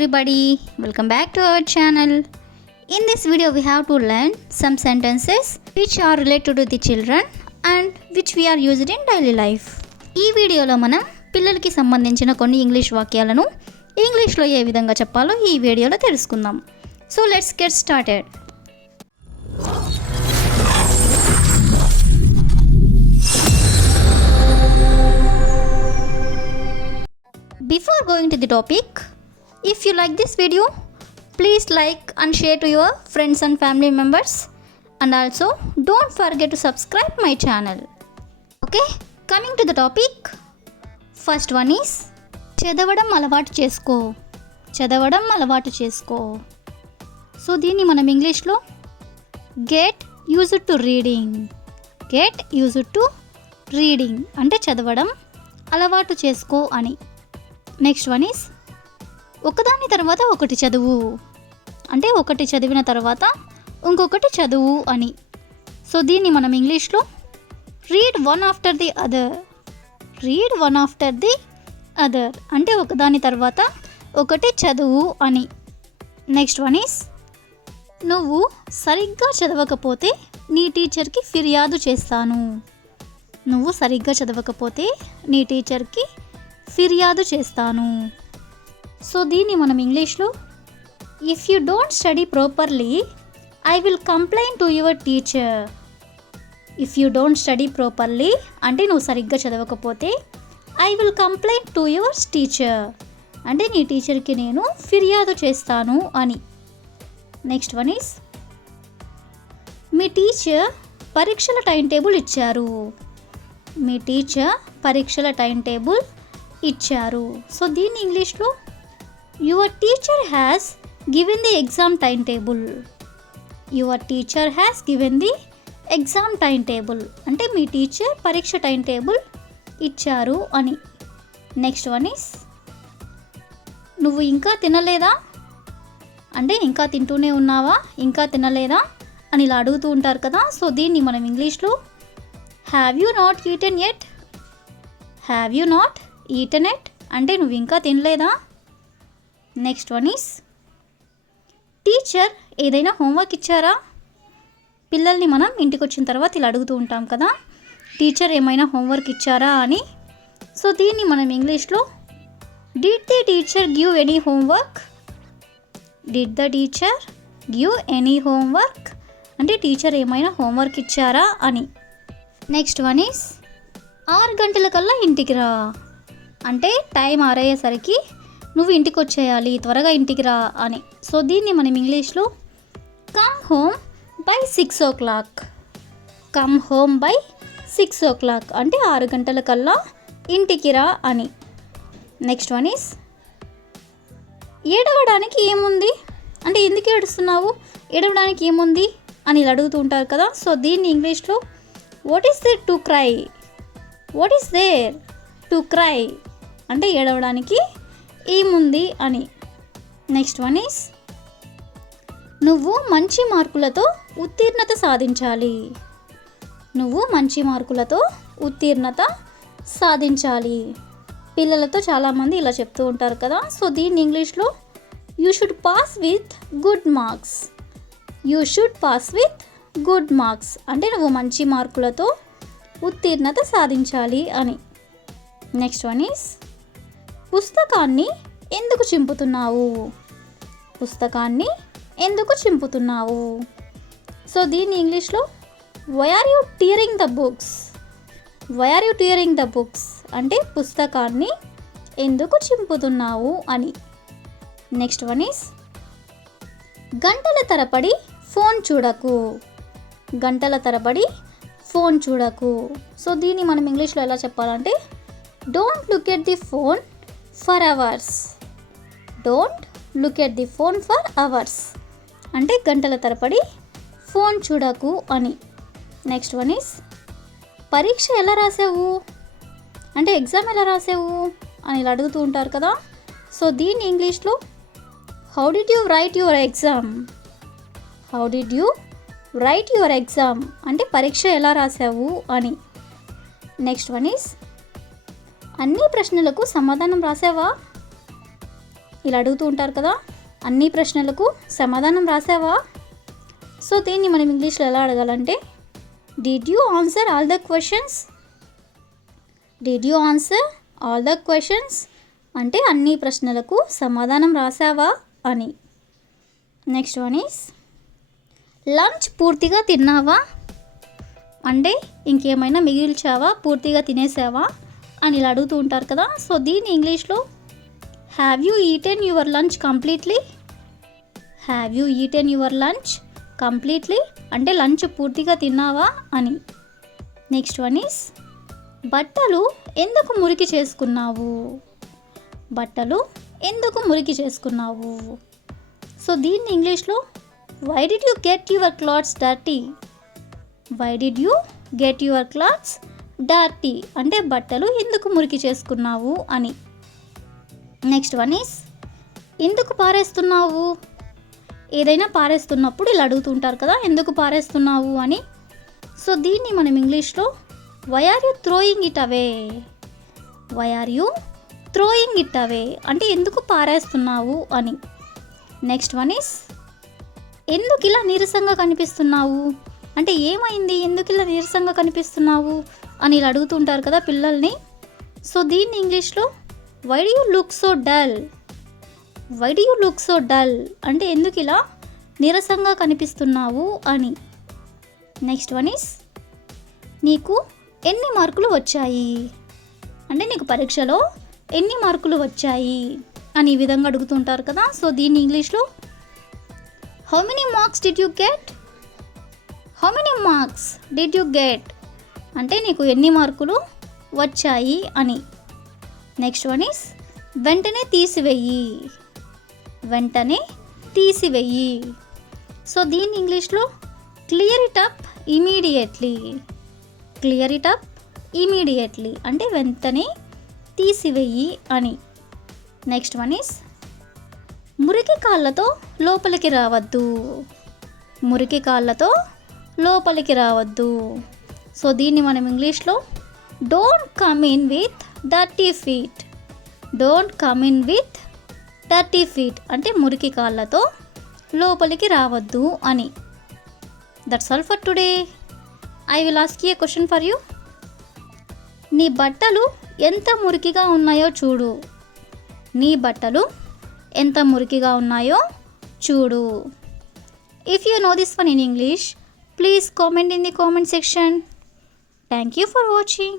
everybody, welcome back to our channel. In this video we have to learn some sentences which are related to the children and which we are used in daily life. ఈ వీడియోలో మనం పిల్లలకి సంబంధించిన కొన్ని English వాక్యాలను ఇంగ్లీష్లో ఏ విధంగా చెప్పాలో ఈ వీడియోలో తెలుసుకుందాం. So let's get started. Before going to the topic, if you like this video, please like and share to your friends and family members, and also don't forget to subscribe my channel. Okay, coming to the topic, first one is చదవడం అలవాటు చేసుకో. చదవడం అలవాటు చేసుకో. So దీన్ని మనం ఇంగ్లీష్లో get used to reading. Get used to reading అంటే చదవడం అలవాటు చేసుకో అని. నెక్స్ట్ వన్ ఈస్ ఒకదాని తర్వాత ఒకటి చదువు అంటే ఒకటి చదివిన తర్వాత ఇంకొకటి చదువు అని. సో దీన్ని మనం ఇంగ్లీష్లో read one after the other. Read one after the other అంటే ఒకదాని తర్వాత ఒకటి చదువు అని. నెక్స్ట్ వన్ ఈస్ నువ్వు సరిగ్గా చదవకపోతే నీ టీచర్కి ఫిర్యాదు చేస్తాను. నువ్వు సరిగ్గా చదవకపోతే నీ టీచర్కి ఫిర్యాదు చేస్తాను. సో దీన్ని మనం ఇంగ్లీష్లో if you don't study properly I will complaint to your teacher. If you don't study properly అంటే నువ్వు సరిగ్గా చదవకపోతే I will complaint to your teacher అంటే నీ టీచర్కి నేను ఫిర్యాదు చేస్తాను అని. Next one is me teacher పరీక్షల టైం టేబుల్ ఇచ్చారు. మీ టీచర్ పరీక్షల టైం టేబుల్ ఇచ్చారు. సో దీన్ని ఇంగ్లీష్లో your teacher has given the exam time table. Your teacher has given the exam time table అంటే మీ టీచర్ పరీక్ష టైం టేబుల్ ఇచ్చారు అని. నెక్స్ట్ వన్ ఈస్ నువ్వు ఇంకా తినలేదా అంటే ఇంకా తింటూనే ఉన్నావా, ఇంకా తినలేదా అని ఇలా అడుగుతూ ఉంటారు కదా. సో దీన్ని మనం ఇంగ్లీష్లో have you not eaten at. Have you not eaten at అంటే నువ్వు ఇంకా తినలేదా. నెక్స్ట్ వన్ ఈస్ టీచర్ ఏదైనా హోంవర్క్ ఇచ్చారా. పిల్లల్ని మనం ఇంటికి వచ్చిన తర్వాత ఇలా అడుగుతూ ఉంటాం కదా, టీచర్ ఏమైనా హోంవర్క్ ఇచ్చారా అని. సో దీన్ని మనం ఇంగ్లీష్లో did the teacher give any homework. Did the teacher give any homework అంటే టీచర్ ఏమైనా హోంవర్క్ ఇచ్చారా అని. నెక్స్ట్ వన్ ఈస్ 6 గంటలకల్లా ఇంటికి రా అంటే టైం 6 అయ్యేసరికి నువ్వు ఇంటికి వచ్చేయాలి, త్వరగా ఇంటికి రా అని. సో దీన్ని మనం ఇంగ్లీష్లో come home by 6 o'clock. Come home by 6 o'clock అంటే 6 గంటలకల్లా ఇంటికి రా అని. నెక్స్ట్ వన్ ఈస్ ఏడవడానికి ఏముంది అంటే ఎందుకు ఏడుస్తున్నావు, ఏడవడానికి ఏముంది అని ఇలా అడుగుతూ ఉంటారు కదా. సో దీన్ని ఇంగ్లీష్లో what is there to cry. What is there to cry అంటే ఏడవడానికి ఏముంది అని. నెక్స్ట్ వన్ ఈస్ నువ్వు మంచి మార్కులతో ఉత్తీర్ణత సాధించాలి. నువ్వు మంచి మార్కులతో ఉత్తీర్ణత సాధించాలి. పిల్లలతో చాలామంది ఇలా చెప్తూ ఉంటారు కదా. సో దీన్ని ఇంగ్లీష్లో you should pass with good marks. You should pass with good marks అంటే నువ్వు మంచి మార్కులతో ఉత్తీర్ణత సాధించాలి అని. నెక్స్ట్ వన్ ఈస్ పుస్తకాన్ని ఎందుకు చింపుతున్నావు. పుస్తకాన్ని ఎందుకు చింపుతున్నావు. సో దీన్ని ఇంగ్లీష్లో why are you tearing the books. Why are you tearing the books అంటే పుస్తకాన్ని ఎందుకు చింపుతున్నావు అని. నెక్స్ట్ వన్ ఈస్ గంటల తరబడి ఫోన్ చూడకు. గంటల తరబడి ఫోన్ చూడకు. సో దీన్ని మనం ఇంగ్లీష్లో ఎలా చెప్పాలంటే don't look at the phone for hours. Don't look at the phone for hours అంటే గంటల తరబడి ఫోన్ చూడకు అని. నెక్స్ట్ వన్ ఈస్ పరీక్ష ఎలా రాసావు అంటే ఎగ్జామ్ ఎలా రాసావు అని ఇలా అడుగుతూ ఉంటారు కదా. సో దీన్ని ఇంగ్లీష్లో how did you right your exam. How did you right your exam అంటే పరీక్ష ఎలా రాసావు అని. నెక్స్ట్ వన్ ఈస్ అన్ని ప్రశ్నలకు సమాధానం రాసావా. ఇలా అడుగుతూ ఉంటారు కదా, అన్ని ప్రశ్నలకు సమాధానం రాసావా? సో దీన్ని మనం ఇంగ్లీష్లో ఎలా అడగాలంటే, did you answer all the questions? Did you answer all the questions అంటే అన్ని ప్రశ్నలకు సమాధానం రాసావా అని. నెక్స్ట్ వన్ ఈస్ లంచ్ పూర్తిగా తిన్నావా అంటే ఇంకేమైనా మిగిల్చావా, పూర్తిగా తినేసావా అని ఇలా అడుగుతూ ఉంటారు కదా. సో దీన్ని ఇంగ్లీష్లో have you eaten your lunch completely? Have you eaten your lunch completely అంటే లంచ్ పూర్తిగా తిన్నావా అని. నెక్స్ట్ వన్ ఈస్ బట్టలు ఎందుకు మురికి చేసుకున్నావు? బట్టలు ఎందుకు మురికి చేసుకున్నావు? సో దీన్ని ఇంగ్లీష్లో why did you get your clothes dirty? Why did you get your clothes dirty అంటే బట్టలు ఎందుకు మురికి చేసుకున్నావు అని. నెక్స్ట్ వన్ ఈస్ ఎందుకు పారేస్తున్నావు? ఏదైనా పారేస్తున్నప్పుడు ఇలా అడుగుతుంటారు కదా, ఎందుకు పారేస్తున్నావు అని. సో దీన్ని మనం ఇంగ్లీష్లో why are you throwing it away? Why are you throwing it away అంటే ఎందుకు పారేస్తున్నావు అని. నెక్స్ట్ వన్ ఈస్ ఎందుకు ఇలా నీరసంగా కనిపిస్తున్నావు అంటే ఏమైంది, ఎందుకు ఇలా నీరసంగా కనిపిస్తున్నావు అని ఇలా అడుగుతుంటారు కదా పిల్లల్ని. సో దీన్ని ఇంగ్లీష్లో why do you look so dull? Why do you look so dull అంటే ఎందుకు ఇలా నీరసంగా కనిపిస్తున్నావు అని. నెక్స్ట్ వన్ ఈస్ నీకు ఎన్ని మార్కులు వచ్చాయి అంటే నీకు పరీక్షలో ఎన్ని మార్కులు వచ్చాయి అని ఈ విధంగా అడుగుతుంటారు కదా. సో దీన్ని ఇంగ్లీష్లో how many marks did you get? How many marks did you get అంటే నీకు ఎన్ని మార్కులు వచ్చాయి అని. నెక్స్ట్ వన్ ఈస్ వెంటనే తీసివేయి. వెంటనే తీసివేయి. సో దీన్ని ఇంగ్లీష్లో clear it up immediately. Clear it up immediately అంటే వెంటనే తీసివేయి అని. నెక్స్ట్ వన్ ఈస్ మురికి కాళ్ళతో లోపలికి రావద్దు. మురికి కాళ్ళతో లోపలికి రావద్దు. సో దీన్ని మనం ఇంగ్లీష్లో don't come in with dirty feet. Don't come in with dirty feet అంటే మురికి కాళ్ళతో లోపలికి రావద్దు అని. That's all for today. I will ask you A question for you. నీ బట్టలు ఎంత మురికిగా ఉన్నాయో చూడు. నీ బట్టలు ఎంత మురికిగా ఉన్నాయో చూడు. If you know this one in English, please comment in the comment section. Thank you for watching.